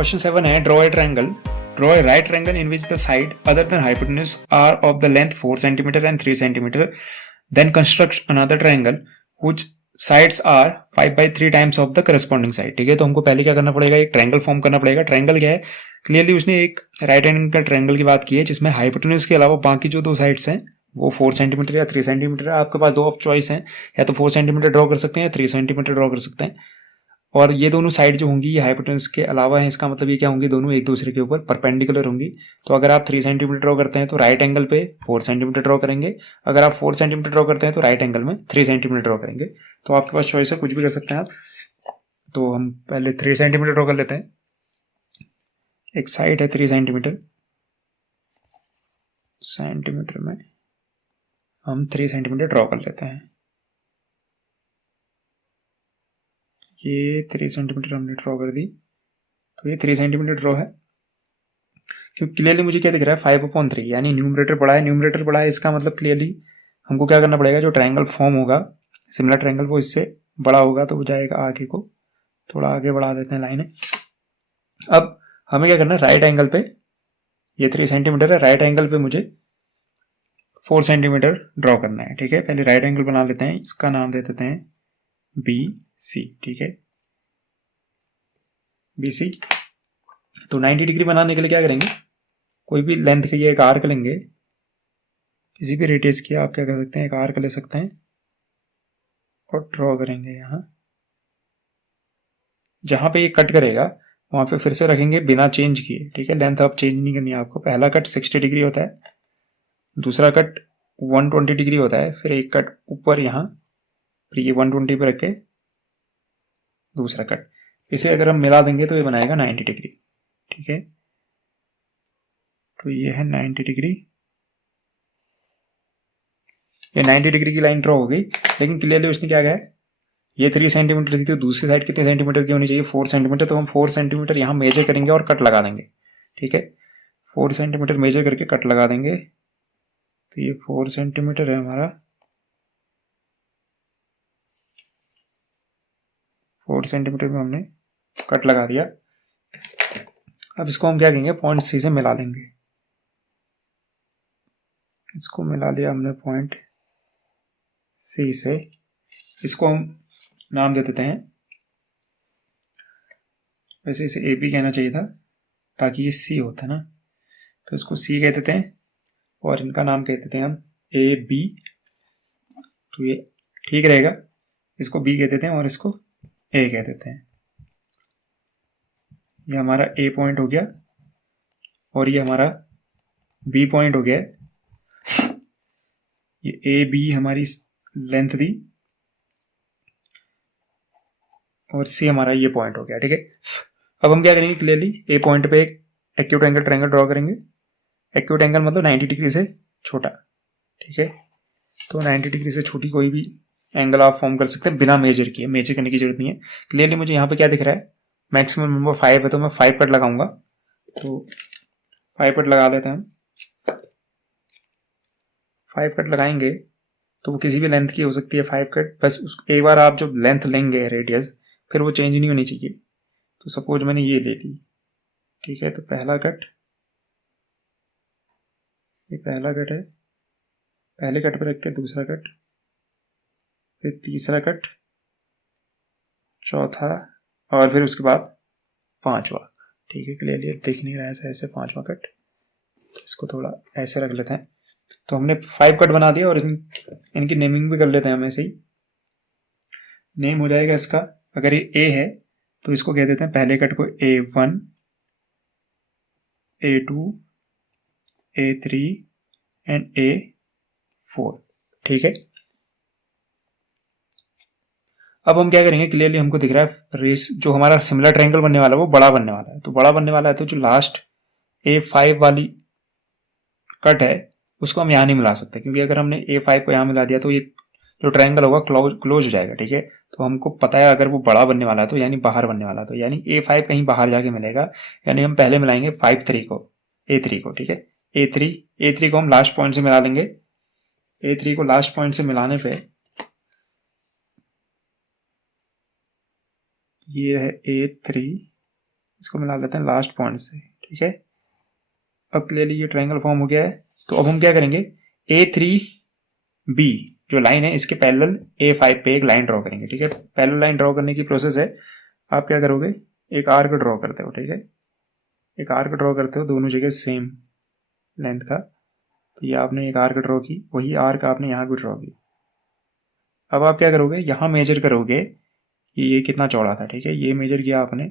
Question 7 है draw a triangle, draw a right triangle in which the side other than hypotenuse are of the length 4 cm and 3 cm, then construct another triangle which sides are 5/3 times of the corresponding side. ठीक है, तो हमको पहले क्या करना पड़ेगा, एक triangle form करना पड़ेगा। ट्रायंगल क्या है, क्लियरली उसने एक राइट एंगल का ट्रायंगल की बात की है जिसमें हाइपोटेन्यूज के अलावा बाकी जो दो साइड्स हैं वो 4 cm या 3 cm है। आपके पास दो चॉइस हैं, या तो 4 cm ड्रॉ कर सकते हैं या 3 cm ड्रॉ कर सकते हैं। और ये दोनों साइड जो होंगी ये हाइपोटेन्यूज के अलावा है, इसका मतलब ये क्या होंगी, दोनों एक दूसरे के ऊपर परपेंडिकुलर होंगी। तो अगर आप 3 cm ड्रॉ करते हैं तो राइट एंगल पे 4 cm ड्रॉ करेंगे, अगर आप 4 cm ड्रॉ करते हैं तो राइट एंगल में 3 cm ड्रॉ करेंगे। तो आपके पास चॉइस है, कुछ भी कर सकते हैं आप। तो हम पहले 3 cm ड्रॉ कर लेते हैं। एक साइड है 3 cm में हम 3 cm ड्रॉ कर लेते हैं। ये 3 cm हमने ड्रॉ कर दी, तो ये 3 cm ड्रॉ है। क्योंकि क्लियरली मुझे क्या दिख रहा है, 5/3, यानी न्यूमरेटर बड़ा है, न्यूमरेटर बड़ा है, इसका मतलब क्लियरली हमको क्या करना पड़ेगा, जो ट्रायंगल फॉर्म होगा सिमिलर ट्रायंगल वो इससे बड़ा होगा, तो वो जाएगा आगे को, थोड़ा आगे बढ़ा देते हैं लाइन। अब हमें क्या करना है, राइट एंगल पे ये 3 cm है, राइट एंगल पे मुझे 4 cm ड्रॉ करना है। ठीक है, पहले राइट एंगल बना लेते हैं, इसका नाम दे देते हैं BC। ठीक है, BC। तो 90 डिग्री बनाने के लिए क्या करेंगे, कोई भी लेंथ के ये एक आर्क लेंगे, किसी भी रेडियस की आप क्या कर सकते हैं, एक आर्क ले सकते हैं और ड्रॉ करेंगे। यहाँ जहां पे ये कट करेगा वहां पे फिर से रखेंगे बिना चेंज किए। ठीक है, लेंथ अब चेंज नहीं करनी है आपको। पहला कट 60 डिग्री होता है, दूसरा कट 120 डिग्री होता है, फिर एक कट ऊपर यहाँ, फिर ये 120 पे रख के दूसरा कट। इसे अगर हम मिला देंगे तो ये बनाएगा 90 डिग्री। ठीक है, तो ये है 90 डिग्री, ये 90 डिग्री की लाइन ड्रॉ हो गई। लेकिन क्लियरली उसने क्या कहा है, ये 3 cm थी तो दूसरी साइड कितने सेंटीमीटर की होनी चाहिए, 4 cm। तो हम 4 cm यहाँ मेजर करेंगे और कट लगा देंगे। ठीक है, 4 cm मेजर करके कट लगा देंगे। तो ये 4 cm है हमारा, 4 cm में हमने कट लगा दिया। अब इसको हम क्या कहेंगे, पॉइंट C से मिला लेंगे। इसको मिला लिया हमने पॉइंट C से, इसको हम नाम दे देते हैं, वैसे इसे AB कहना चाहिए था ताकि ये C होता ना, तो इसको C कह देते हैं और इनका नाम कह देते हैं हम AB। तो ये ठीक रहेगा, इसको B कह देते हैं और इसको A कह देते हैं। ये हमारा A पॉइंट हो गया और ये हमारा B पॉइंट हो गया। ये AB हमारी लेंथ दी और C हमारा ये पॉइंट हो गया। ठीक है, अब हम क्या करेंगे, क्लियरली A पॉइंट पे एक एक्यूट एंगल ट्रायंगल ड्रॉ करेंगे। एक्यूट एंगल मतलब 90 डिग्री से छोटा। ठीक है, तो 90 डिग्री से छोटी कोई भी एंगल आप फॉर्म कर सकते हैं बिना मेजर किए, मेजर करने की जरूरत नहीं है। क्लियरली मुझे यहाँ पे क्या दिख रहा है, मैक्सिमम नंबर 5 है, तो मैं 5 कट लगाऊंगा। तो 5 कट लगा देते हैं हम। 5 कट लगाएंगे तो वो किसी भी लेंथ की हो सकती है 5 कट, बस एक बार आप जो लेंथ लेंगे रेडियस, फिर वो चेंज नहीं होनी चाहिए। तो सपोज मैंने ये ले ली। ठीक है, तो पहला कट, ये पहला कट है, पहले कट पर रख के दूसरा कट, फिर तीसरा कट, चौथा, और फिर उसके बाद पांचवा। ठीक है, क्लियरली दिख नहीं रहा है ऐसे पांचवा कट, तो इसको थोड़ा ऐसे रख लेते हैं। तो हमने 5 कट बना दिया और इनकी नेमिंग भी कर लेते हैं हम ऐसे ही। नेम हो जाएगा इसका, अगर ये A है तो इसको कह देते हैं पहले कट को A1, A2, A3 and A4। ठीक है, अब हम क्या करेंगे, क्लियरली हमको दिख रहा है रेस जो हमारा सिमिलर ट्रायंगल बनने वाला है वो बड़ा बनने वाला है। तो बड़ा बनने वाला है तो जो लास्ट A5 वाली कट है उसको हम यहाँ नहीं मिला सकते, क्योंकि अगर हमने A5 को यहाँ मिला दिया तो ये जो ट्रायंगल होगा क्लोज हो जाएगा। ठीक है, तो हमको पता है अगर वो बड़ा बनने वाला है तो यानी बाहर बनने वाला है, तो यानी A5 कहीं बाहर जाके मिलेगा, यानी हम पहले मिलाएंगे 5-3 को, A3 को। ठीक है, A3 को हम लास्ट पॉइंट से मिला लेंगे। A3 को लास्ट पॉइंट से मिलाने पे ये है A3, इसको मिला लेते हैं लास्ट पॉइंट से, ठीक है। अब क्लियरली ये ट्रायंगल फॉर्म हो गया है। तो अब हम क्या करेंगे, A3B जो लाइन है इसके पैरेलल A5 पे एक लाइन ड्रॉ करेंगे, ठीक है। पैरेलल लाइन ड्रॉ करने की प्रोसेस है, आप क्या करोगे, एक आर्क ड्रॉ करते हो, ठीक है। एक आर्क ड्रॉ करते हो दोनों जगह सेम लेंथ का। तो ये आपने एक आर्क ड्रॉ की, वही आर्क आपने यहाँ भी ड्रॉ की। अब आप क्या करोगे, यहाँ मेजर करोगे कि ये कितना चौड़ा था, ठीक है। ये मेजर किया आपने,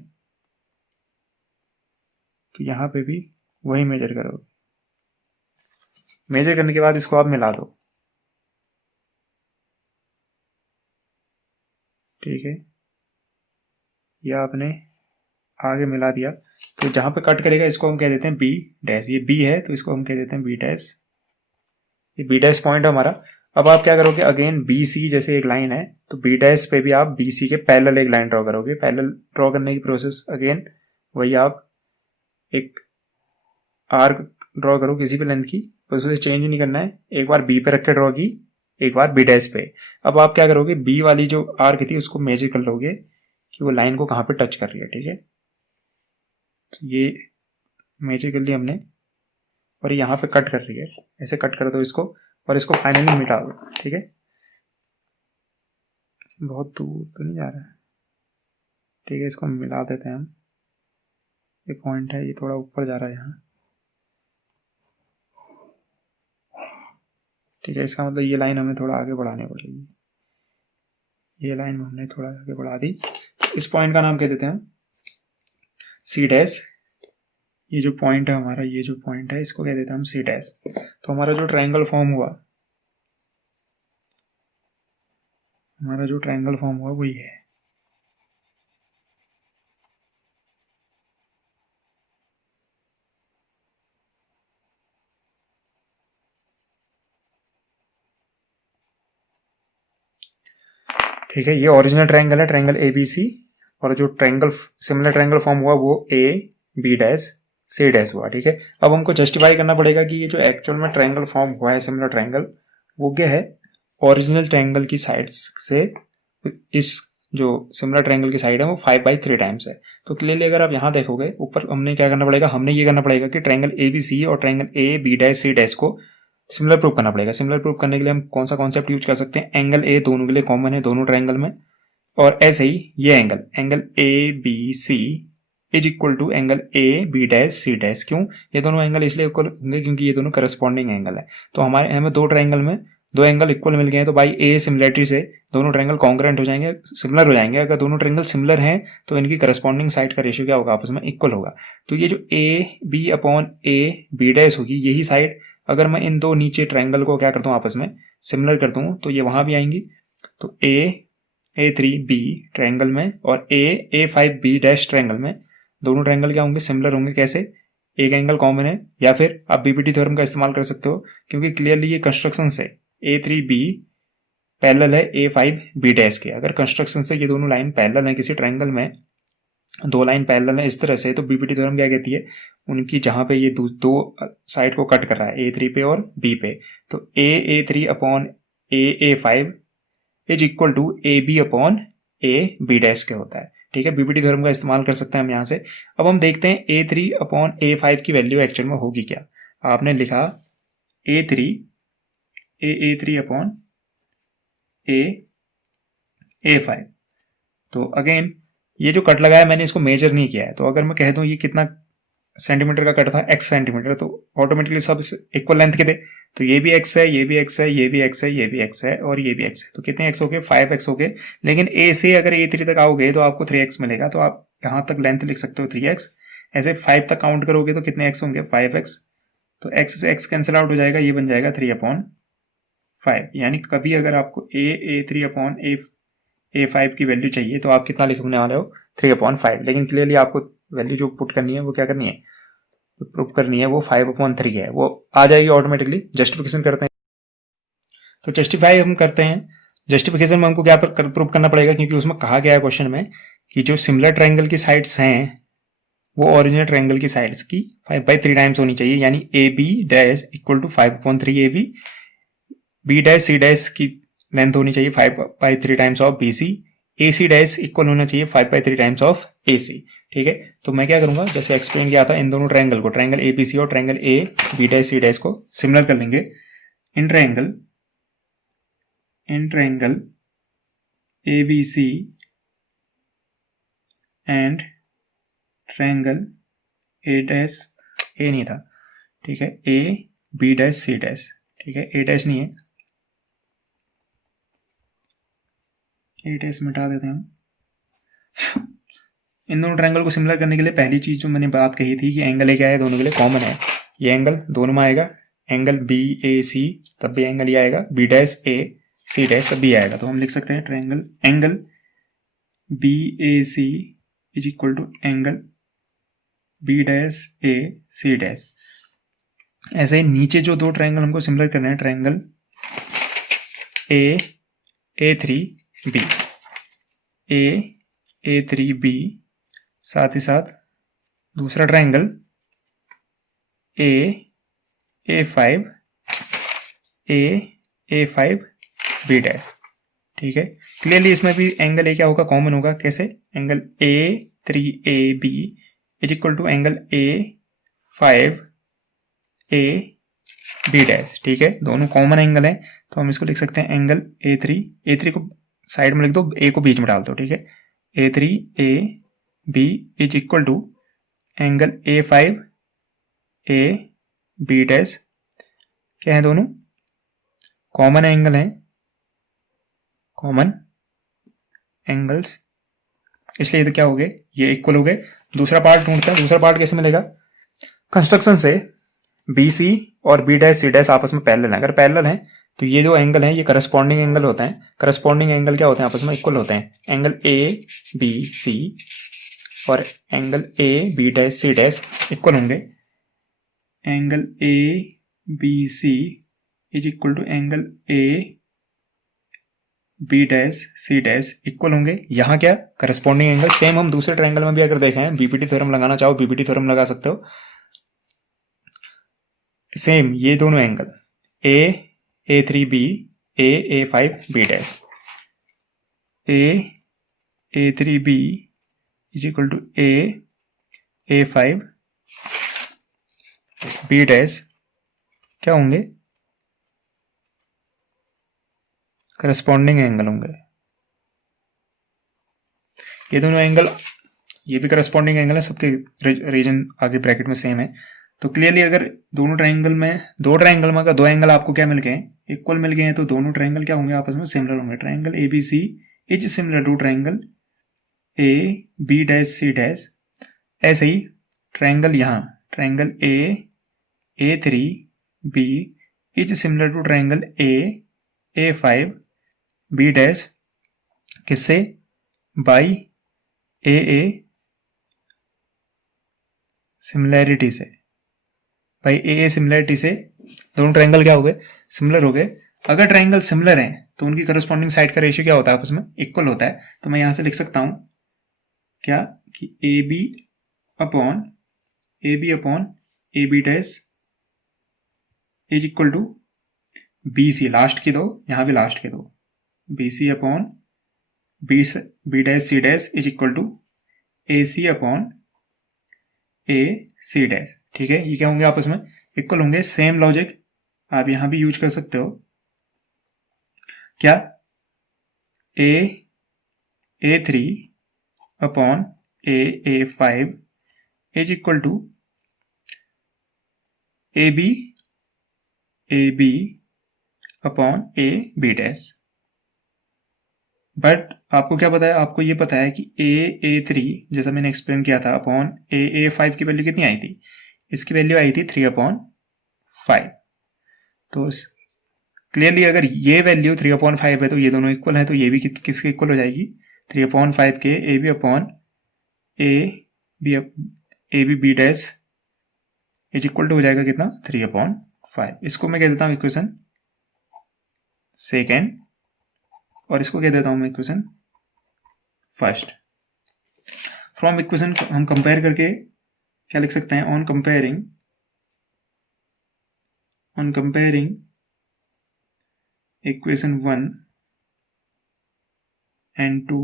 तो यहाँ पे भी वही मेजर करोगे। मेजर करने के बाद इसको आप मिला दो, ठीक है। ये आपने आगे मिला दिया। तो जहां पे कट करेगा इसको हम कह देते हैं बी डैश। ये बी है तो इसको हम कह देते हैं बी डैश। ये बी डैश पॉइंट है हमारा। अब आप क्या करोगे, अगेन बी सी जैसे एक लाइन है तो बी डैश पे भी आप बी सी के पैरेलल एक लाइन ड्रॉ करोगे। पैरेलल ड्रॉ करने की प्रोसेस अगेन वही, आप एक आर्क ड्रॉ करो किसी भी लेंथ की, प्रोसेस चेंज नहीं करना है। एक बार बी पे रख के ड्रॉ की, एक बार बी डैश पे। अब आप क्या करोगे, बी वाली जो आर्क थी उसको मेजर कर लोगे कि वो लाइन को कहाँ पे टच कर रही है, ठीक है। तो ये मेजर कर लिया हमने और यहाँ पे कट कर रही है, ऐसे कट कर दो इसको और इसको फाइनली मिटा दो, ठीक है। बहुत दूर तो नहीं जा रहा है, ठीक है। इसको मिला देते हैं हम। ये पॉइंट है, ये थोड़ा ऊपर जा रहा है यहाँ, ठीक है। इसका मतलब ये लाइन हमें थोड़ा आगे बढ़ानी पड़ेगी। ये लाइन हमने थोड़ा आगे बढ़ा दी। इस पॉइंट का नाम कह देते हैं सी डैश। ये जो पॉइंट है हमारा, ये जो पॉइंट है इसको कह देते हैं हम सी डैश। तो हमारा जो ट्रायंगल फॉर्म हुआ, वही है। ठीक है, ये ओरिजिनल ट्रायंगल है, ट्रायंगल एबीसी। और जो ट्रायंगल सिमिलर ट्रायंगल फॉर्म हुआ वो A B dash C dash हुआ, ठीक है। अब हमको जस्टिफाई करना पड़ेगा कि ये जो एक्चुअल में ट्रायंगल फॉर्म हुआ है सिमिलर ट्रायंगल, वो क्या है, ओरिजिनल ट्रायंगल की साइड्स से इस जो सिमिलर ट्रायंगल की साइड है वो 5/3 टाइम्स है। तो क्लियरली अगर आप यहाँ देखोगे ऊपर, हमने क्या करना पड़ेगा, हमने ये करना पड़ेगा कि ट्रायंगल ए बी सी और triangle A B dash C dash को सिमिलर प्रूव करना पड़ेगा। सिमिलर प्रूव करने के लिए हम कौन सा कॉन्सेप्ट यूज कर सकते हैं, एंगल ए दोनों के लिए कॉमन है दोनों ट्रायंगल में। और ऐसे ही ये angle A B C is equal to angle A B dash C dash. क्यों, ये दोनों एंगल इसलिए इक्वल होंगे क्योंकि ये दोनों करस्पॉन्डिंग एंगल है। तो हमें दो ट्रायंगल में दो एंगल इक्वल मिल गए हैं, तो बाई ए सिमिलरिटी से दोनों ट्रायंगल कॉन्ग्रुएंट हो जाएंगे, सिमिलर हो जाएंगे। अगर दोनों ट्रायंगल सिमिलर हैं तो इनकी करस्पॉन्डिंग साइड का रेशियो क्या होगा, आपस में इक्वल होगा। तो ये जो A B upon A B dash होगी, यही साइड अगर मैं इन दो नीचे ट्रायंगल को क्या करता हूँ आपस में सिमिलर कर दूँ तो ये वहां भी आएंगी। तो A3B ट्रायंगल में और A5B डैश ट्रायंगल में दोनों ट्रायंगल क्या होंगे, सिमिलर होंगे। कैसे, एक एंगल कॉमन है, या फिर आप बीपीटी थ्योरम का इस्तेमाल कर सकते हो क्योंकि क्लियरली ये कंस्ट्रक्शन से A3B पैरेलल है A5B डैश के। अगर कंस्ट्रक्शन से ये दोनों लाइन पैरेलल है किसी ट्रायंगल में, दो लाइन पैरेलल है इस तरह से, तो बीपीटी थ्योरम क्या कहती है, उनकी जहां पे ये दो साइड को कट कर रहा है A3 पे और B पे, तो A3 upon A5 is equal to A B upon A B dash के होता है, ठीक है। बीपीटी थ्योरम का इस्तेमाल कर सकते हैं हम यहाँ से। अब हम देखते हैं A3 अपॉन A5 की वैल्यू एक्चुअल में होगी क्या। आपने लिखा A3 अपॉन A5। तो अगेन ये जो कट लगाया मैंने इसको मेजर नहीं किया है, तो अगर मैं कह दूं ये कितना सेंटीमीटर का कट था, x सेंटीमीटर, तो ऑटोमेटिकली सब इक्वल लेंथ के थे। तो ये भी x है, ये भी x है, ये भी x है, ये भी x है और ये भी x है। तो कितने x हो गए, 5x हो गए। लेकिन a से अगर A3 तक आओगे तो आपको 3x मिलेगा, तो आप यहाँ तक लेंथ लिख सकते हो 3x। ऐसे 5 तक काउंट करोगे तो कितने x होंगे, 5x। तो x से x कैंसिल आउट हो जाएगा, ये बन जाएगा 3/5। यानी कभी अगर आपको A3 अपॉन A5 की वैल्यू चाहिए तो आप कितना लिखने वाले हो, 3/5। लेकिन क्लियरली आपको वैल्यू जो पुट करनी है वो क्या करनी है, प्रूफ करनी है, वो 5/3 है, वो आ जाएगी ऑटोमेटिकली। जस्टिफिकेशन करते हैं, तो जस्टिफाई हम करते हैं। जस्टिफिकेशन में हमको क्या प्रूफ करना पड़ेगा, क्योंकि उसमें कहा गया है क्वेश्चन में कि जो सिमिलर ट्रायंगल की साइड्स हैं वो ओरिजिनल ट्रायंगल की साइड्स की 5/3 टाइम्स होनी चाहिए। यानी A B dash equal to 5/3 A B, B dash C dash की लेंथ होनी चाहिए 5/3 times of B C, AC dash equal होना चाहिए 5/3 टाइम्स ऑफ AC। ठीक है, तो मैं क्या करूंगा, जैसे एक्सप्लेन किया था, इन दोनों ट्रायंगल को, ट्रायंगल ABC और triangle AB dash C dash को सिमिलर कर लेंगे। In triangle ABC and triangle A dash, A नहीं था, ठीक है, AB डैश C डैश, ठीक है, A डैश नहीं है, A डैश मिटा देते हैं हम। इन दोनों ट्रायंगल को सिमिलर करने के लिए पहली चीज जो मैंने बात कही थी कि एंगल क्या है, दोनों के लिए कॉमन है, ये एंगल दोनों में आएगा, एंगल BAC तब भी एंगल ये आएगा, B डैश AC डैश तब भी आएगा। तो हम लिख सकते हैं triangle angle BAC is equal to angle B dash AC dash. ऐसे ही नीचे जो दो ट्रायंगल हमको सिमिलर करना है, ट्रायंगल A3B, A3B, साथ ही साथ दूसरा ट्रायंगल A5, A5B डैश। ठीक है, क्लियरली इसमें भी एंगल ए क्या होगा, कॉमन होगा। कैसे, angle A3AB is equal to angle A5AB dash. ठीक है, दोनों कॉमन एंगल है, तो हम इसको लिख सकते हैं एंगल A3 को साइड में लिख दो, A को बीच में डाल दो। ठीक है, A3AB is equal to angle A5AB dash. क्या है, दोनों कॉमन एंगल हैं, कॉमन एंगल्स, इसलिए तो क्या हो गए, ये इक्वल हो गए। दूसरा पार्ट ढूंढते हैं, दूसरा पार्ट कैसे मिलेगा, कंस्ट्रक्शन से BC और B डैश C डैश आपस में पैरेलल है। अगर पैरेलल हैं तो ये जो एंगल है ये करस्पॉन्डिंग एंगल होते हैं। करस्पॉन्डिंग एंगल क्या होते हैं, आपस में इक्वल होते हैं। एंगल ABC और angle AB dash C dash equal होंगे। Angle ABC is equal to angle AB dash C dash equal होंगे। यहाँ क्या, करस्पॉन्डिंग एंगल। सेम हम दूसरे ट्रायंगल में भी अगर देखें, BPT थ्योरम लगाना चाहो BPT थ्योरम लगा सकते हो। सेम ये दोनों angle A3B, A5B dash, A3B is equal to A5B dash क्या होंगे, करस्पॉन्डिंग एंगल होंगे। ये दोनों एंगल, ये भी करस्पॉन्डिंग एंगल है, सबके रीजन आगे ब्रैकेट में सेम है। तो क्लियरली अगर दोनों ट्रायंगल में, दो ट्रायंगल में अगर दो एंगल आपको क्या मिल गए, इक्वल मिल गए हैं, तो दोनों ट्रायंगल क्या होंगे, आपस में सिमिलर होंगे। Triangle ABC is similar to triangle AB dash C dash. ऐसे ही ट्रायंगल यहाँ, triangle A3B is similar to triangle A5B dash. किससे, बाई AA सिमिलैरिटी से, भाई AA सिमिलैरिटी से दोनों ट्रायंगल क्या हो गए, सिमिलर हो गए। अगर ट्रायंगल सिमिलर हैं तो उनकी करस्पॉन्डिंग साइड का रेशियो क्या होता है, आपस में इक्वल होता है। तो मैं यहां से लिख सकता हूं क्या, कि AB upon AB dash is equal to BC, last की दो, यहां भी लास्ट के दो, BC upon B dash C dash is equal to AC upon AC dash. ठीक है, ये क्या होंगे, आपस में इक्वल होंगे। सेम लॉजिक आप यहां भी यूज कर सकते हो। क्या, A3 upon A5 is equal to AB upon AB dash. But आपको क्या पता है, आपको ये पता है कि A3 जैसा मैंने एक्सप्लेन किया था अपॉन A5 की वैल्यू कितनी आई थी, इसकी वैल्यू आई थी 3/5। तो क्लियरली अगर ये वैल्यू 3/5 है तो ये दोनों इक्वल है, तो ये भी किसके इक्वल हो जाएगी, 3/5 के AB upon AB dash is equal to हो जाएगा कितना, 3/5। इसको मैं कह देता हूं इक्वेशन सेकेंड और इसको कह देता हूं मैं इक्वेशन फर्स्ट। फ्रॉम इक्वेशन हम कंपेयर करके क्या लिख सकते हैं, ऑन कंपेयरिंग इक्वेशन 1 and 2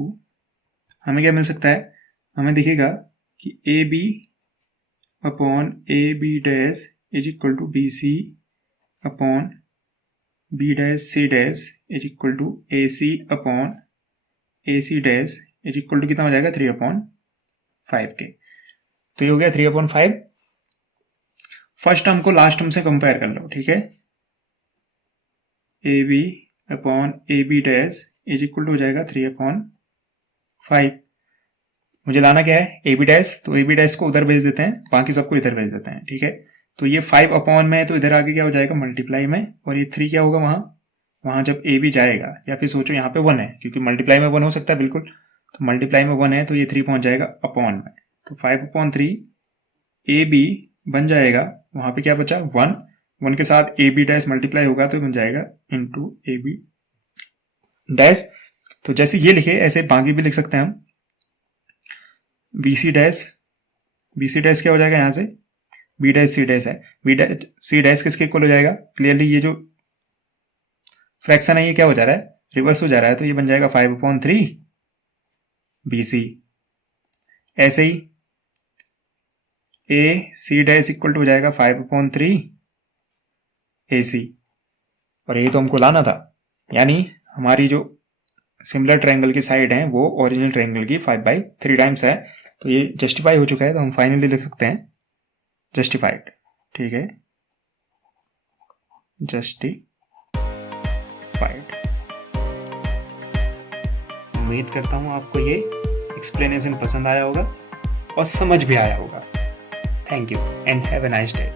हमें क्या मिल सकता है, हमें दिखेगा कि A B upon A B dash is equal to B C upon B dash C dash is equal to A C upon A C dash is equal to कितना हो जाएगा 3/5 के। तो ये हो गया 3/5। फर्स्ट टर्म को लास्ट टर्म से कंपेयर कर लो, ठीक है। A B upon A B dash is equal to हो जाएगा 3/5। मुझे लाना क्या है, ए बी डैश, तो ए बी डैश को उधर भेज देते हैं, बाकी सबको इधर भेज देते हैं, ठीक है। तो ये 5 अपॉन में है, तो इधर आगे क्या हो जाएगा मल्टीप्लाई में, और ये 3 क्या होगा वहां जब ए बी जाएगा, या फिर सोचो यहाँ पे 1 है, क्योंकि मल्टीप्लाई में 1 हो सकता है बिल्कुल, तो मल्टीप्लाई में 1 है तो ये 3 पहुंच जाएगा अपॉन में, तो 5/3 ए बी बन जाएगा, वहां पे क्या बचा 1 के साथ ए बी डैश मल्टीप्लाई होगा तो बन जाएगा इंटू ए बी डैश। तो जैसे ये लिखे ऐसे बाकी भी लिख सकते हैं हम, बी सी डैश क्या हो जाएगा यहाँ से, बी डैश सी डैश है, बी डैश सी डैश किसके इक्वल हो जाएगा, क्लियरली ये जो फ्रैक्शन है ये क्या हो जा रहा है, रिवर्स हो जा रहा है, तो ये बन जाएगा 5/3 बी सी। ऐसे ही ए सी डैश इक्वल टू हो जाएगा 5/3 ए सी, और ये तो हमको लाना था, यानी हमारी जो सिमिलर ट्रायंगल की साइड है वो ओरिजिनल ट्रायंगल की 5/3 टाइम्स है। तो ये जस्टिफाई हो चुका है, तो हम फाइनली लिख सकते हैं जस्टिफाइड, ठीक है, जस्टिफाइड। उम्मीद करता हूँ आपको ये एक्सप्लेनेशन पसंद आया होगा और समझ भी आया होगा। Thank you and have a nice day.